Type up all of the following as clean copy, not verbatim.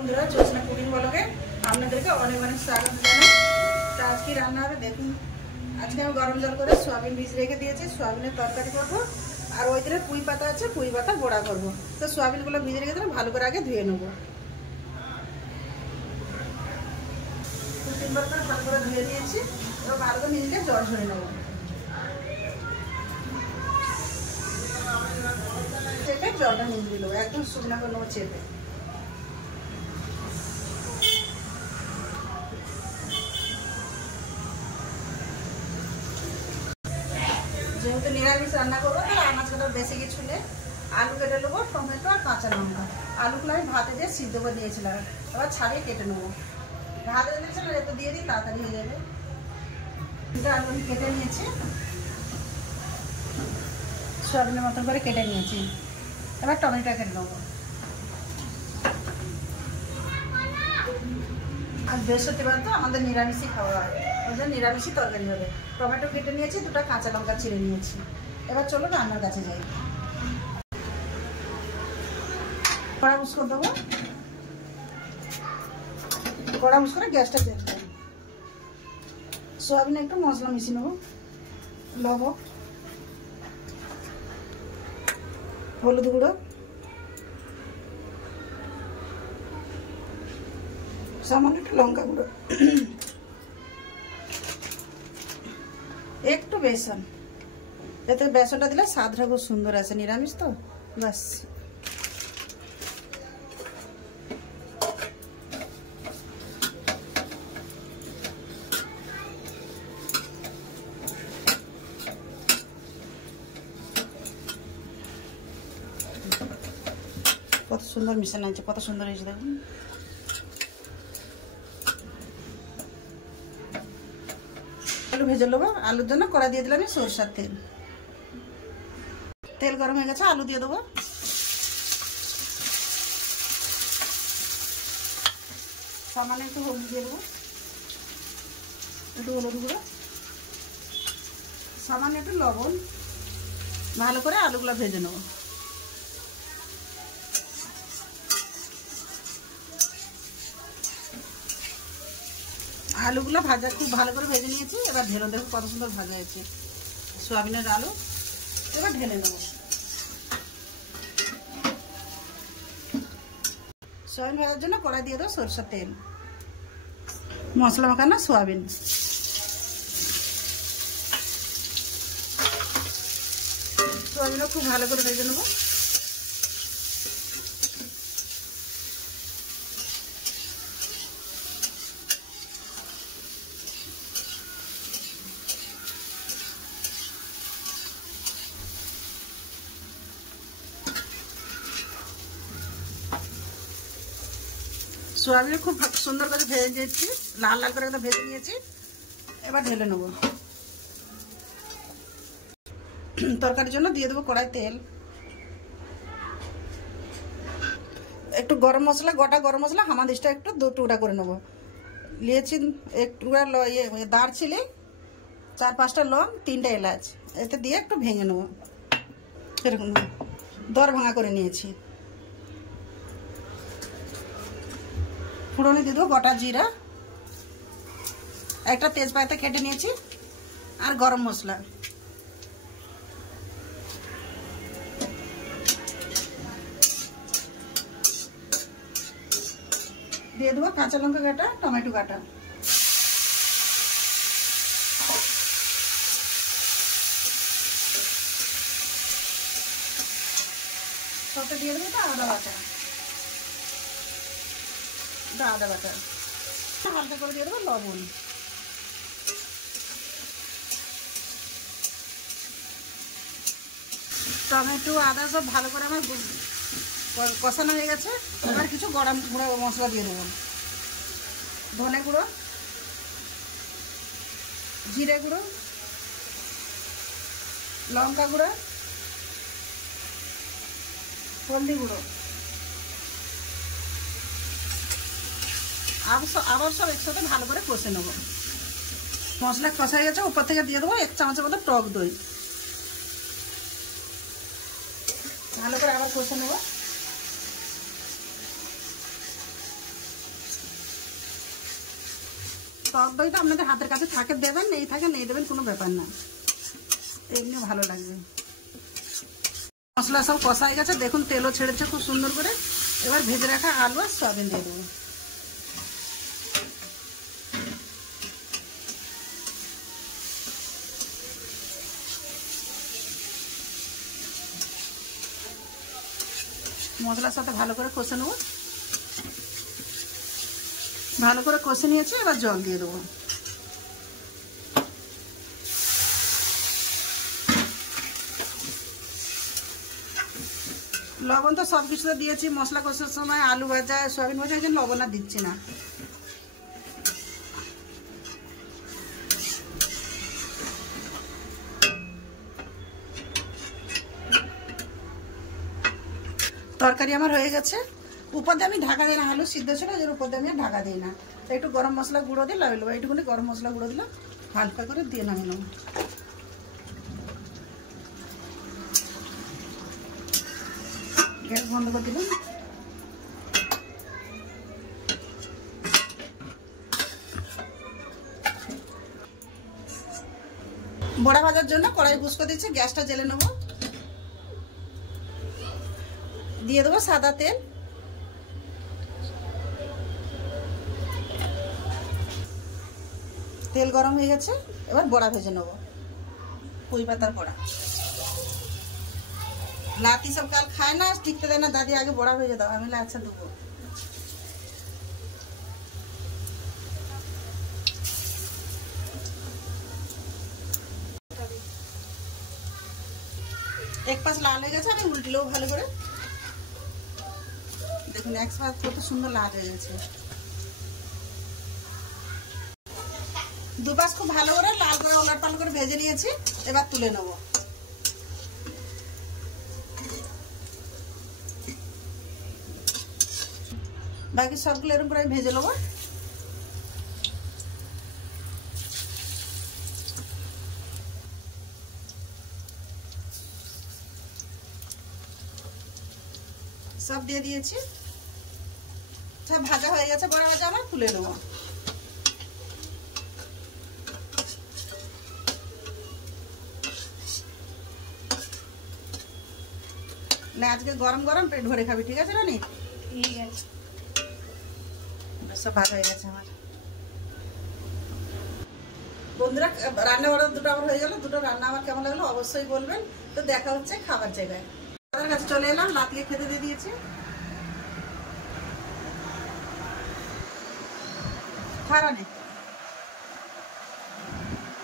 বন্ধুরা জোসনা কুকিং ব্লগে আপনাদেরকে অনেক অনেক স্বাগত জানাই। তো আজকে রান্না হবে দেখুন। আজকে আমি গরম জল করে সয়াবিন বীজ রেখে দিয়েছি, সয়াবিনের তরকারি করব। আর ওই দিনে পুঁই পাতা আছে, পুঁই পাতা বড়া করব। তো সয়াবিনগুলো ভিজে রেখে দিলাম, ভালো করে আগে ধুয়ে নেবো। 2-3 বার করে ভালো করে ধুয়ে নিয়েছি। এবার ভালো করে নিজেকে জল ঝরে নেবো। চেপে জলটা নিয়ে দিল, একদম শুকনো করে নেবো চেপে। যেহেতু নিরামিষ রান্না করবো তাহলে আনাজ কাটা বেশি কিছু নেই। আলু কেটে নেবো, টমেটো আর কাঁচা লঙ্কা। আলুগুলো আমি ভাতে দিয়ে সিদ্ধ করে দিয়েছিলাম, এবার ছাড়িয়ে কেটে নেবো। ভাতে দিয়েছিলাম, এতে দিয়ে দিই তাড়াতাড়ি হয়ে যাবে। আলু আমি কেটে নিয়েছি, সয়াবিনের মতন করে কেটে নিয়েছি। এবার টমেটো কেটে নেবো। আর বৃহস্পতিবার তো আমাদের নিরামিষই খাওয়া হয়, ওই জন্য নিরামিষই তরকারি হবে। টমেটো কেটে নিয়েছি, 2টা কাঁচা লঙ্কা ছিঁড়ে নিয়েছি। এবার চলো রান্নার কাছে যাই। কড়া উস করে দেবো, কড়া উস করে গ্যাসটা দিয়ে দেবো। সোয়াবিনে একটু মশলা মিশিয়ে নেবো, লবণ, হলুদ গুঁড়ো, সামান্য একটু লঙ্কা গুঁড়ো, একটু বেসন। এতে বেসনটা দিলে স্বাদটা খুব সুন্দর আছে, নিরামিষ তো ব্যাস। কত সুন্দর মিশানো আছে, কত সুন্দর হয়েছে দেখুন। আলু ভেজে নেবো। আলুর জন্য কড়া দিয়ে দিলাম সরষের তেল। তেল গরম হয়ে গেছে, আলু দিয়ে দেবো। সামান্য একটু হলুদ দিয়ে দেবো, একটু হলুদ গুঁড়ো, সামান্য একটু লবণ। ভালো করে আলুগুলো ভেজে নেবো। আলুগুলো ভাজা খুব ভালো করে ভেজে নিয়েছি। এবার ঢেলে দেখো কত সুন্দর ভাজা হয়েছে সোয়াবিনের আলু। এবার ঢেলে নেব। সোয়াবিন ভাজার জন্য কড়াই দিয়ে দেবো সরষের তেল, মশলা মাখানো সোয়াবিন, সোয়াবিনও খুব ভালো করে ভেজে নেবো। সোয়াবিন খুব সুন্দর করে ভেজে দিয়েছি, লাল লাল করে ভেজে নিয়েছি। এবার ঢেলে নেবো। তরকারির জন্য দিয়ে দেবো কড়াই তেল, একটু গরম মশলা, গোটা গরম মশলা হামাদিসটা একটু 2 টুকরা করে নেবো। নিয়েছি এক টুকরা দারচিনি, 4-5টা লং, 3টা এলাচ। এতে দিয়ে একটু ভেঙে নেবো, এরকম দর ভাঙা করে নিয়েছি। ফোড়নে দিয়ে দেবো গোটা জিরা, একটা তেজপাতা কেটে নিয়েছি, আর গরম মশলা। দিয়ে দেবো কাঁচা লঙ্কা কাটা, টমেটো কাটা। সবটা দিয়ে দেবো আদা বাটা, আদা বাটা হালকা করে দিয়ে দেবো লবণ। টমেটো আদা সব ভালো করে আমার কষানো হয়ে গেছে। এবার কিছু গরম গুঁড়ো মশলা দিয়ে দেবো, ধনে গুঁড়ো, জিরে গুঁড়ো, লঙ্কা গুঁড়ো, হলদি গুঁড়ো। আবার সব একসাথে ভালো করে কষে নেবো। মশলা কষা হয়ে গেছে, উপর থেকে দিয়ে দেবো 1 চামচের মতো টক দই। ভালো করে আবার কষে নেবো। টক দইটা আপনাদের হাতের কাছে থাকে দেবেন, নেই থাকে নেই দেবেন, কোনো ব্যাপার না, এমনিও ভালো লাগবে। মশলা সব কষাই গেছে, দেখুন তেলও ছেড়েছে খুব সুন্দর করে। এবার ভেজে রাখা আলু আর সয়াবিন দিয়ে দেবো। মশলার সাথে ভালো করে কষে নেব। ভালো করে কষে নিয়েছি, এবার জল দিয়ে দেবো। লবণ তো সব কিছুতে দিয়েছি, মশলা কষার সময় আলু ভাজা সয়াবিন ভাজা, এই জন্য লবণ আর দিচ্ছি না। তরকারি আমার হয়ে গেছে। উপর দিয়ে আমি ঢাকা দিই না, আলু সিদ্ধ ছিল এর উপর দিয়ে আমি ঢাকা দিই না। একটু গরম মশলা গুঁড়ো দিয়ে লাগাই নেবো, এইটুকুনি গরম মশলা গুঁড়ো দিলাম, হালকা করে দিয়ে নামিয়ে নেবো। গ্যাস বন্ধ করে দিলাম। বড়া ভাজার জন্য কড়াই বুঝকে দিচ্ছি, গ্যাসটা জ্বেলে নেবো। দিয়ে দেবো সাদা তেল। তেল গরম হয়ে গেছে, এবার বড়া ভেজে নেবো। পুঁই পাতার বড়া নাতি সব কাল খায় না, টিকতে দেয় না, দাদি আগে বড়া ভেজে দাও। আমি আচ্ছা দেবো। এক পাশ লাল হয়ে গেছে, আমি উল্টিলেও ভালো করে। দেখুন এক পাশ কত সুন্দর লাল হয়ে গেছে। দুপাশ খুব ভালো করে লাল করে ওলট পালট করে ভেজে নিয়েছি, এবার তুলে নেব। বাকি সবগুলো এরকম করে ভেজে নেবো। সব দিয়ে দিয়েছি, সব ভাজা হয়ে গেছে। বড়া ভাজা আমার তুলে নেবো। আজকে গরম গরম পেট ভরে খাবি, ঠিক আছে রানি? ঠিক আছে। সব ভাজা হয়ে গেছে আমার। বন্ধুরা রান্না বাড়া দুটো আমার হয়ে গেল। দুটো রান্না আমার কেমন লাগলো অবশ্যই বলবেন। তো দেখা হচ্ছে খাবার জায়গায়। তাদের কাছে চলে এলাম, রাতকে খেতে দিয়ে দিয়েছি। খারানে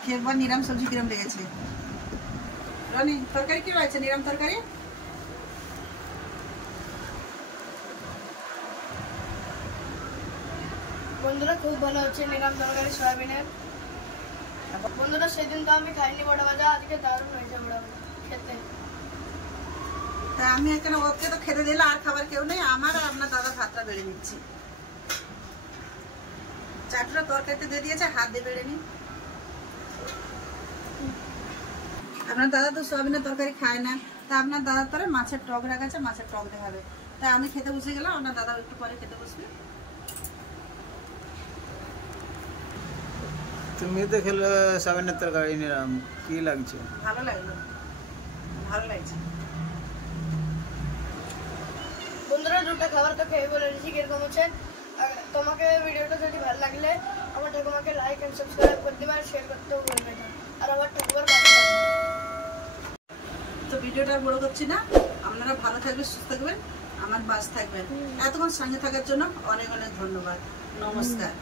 খেয়ে নিরাম সবজি কিরম লেগেছে? রানি তরকারি কি রয়েছে? নিরাম তরকারি বন্ধুরা খুব ভালো হচ্ছে নিরাম তরকারি সয়াবিনের। বন্ধুরা সেদিন তো আমি খাইনি বড়া ভাজা, আজকে দারুণ হয়েছে বড়া ভাজা খেতে। তা আমি এখানে ওকে তো খেতে দিলে আর খাবার কেউ নেই, আমার আর আপনার দাদা ভাতটা বেড়ে নিচ্ছি। চারটা তরকারিতে দিয়ে দিয়েছে, হাত দিয়ে বেড়ে নি। আপনার দাদা তো সয়াবিনের তরকারি খায় না, তা আপনার দাদার তরে মাছের টক রাখা আছে, মাছের টক দেখাবে। তাই আমি খেতে বসে গেলাম, আপনার দাদা একটু পরে খেতে বসবে। তুমি তো খেলো সয়াবিনের তরকারি নিরাম, কি লাগছে? ভালো লাগলো, ভালো লাগছে। বন্ধুরা দুটো খাবার তো খেয়ে বলে দিচ্ছি কিরকম হচ্ছে। তোমাকে ভিডিওটা যদি ভালো লাগলে আমার ঠাকুমাকে লাইক এন্ড সাবস্ক্রাইব করে দিবা, আর শেয়ার করতেও বলবে না। আর আমার ঠাকুমার কাছে তো ভিডিওটা বড় করছি না, আপনারা ভালো থাকবেন, সুস্থ থাকবেন, আমার পাশে থাকবেন। এতক্ষণ সঙ্গে থাকার জন্য অনেক অনেক ধন্যবাদ। নমস্কার।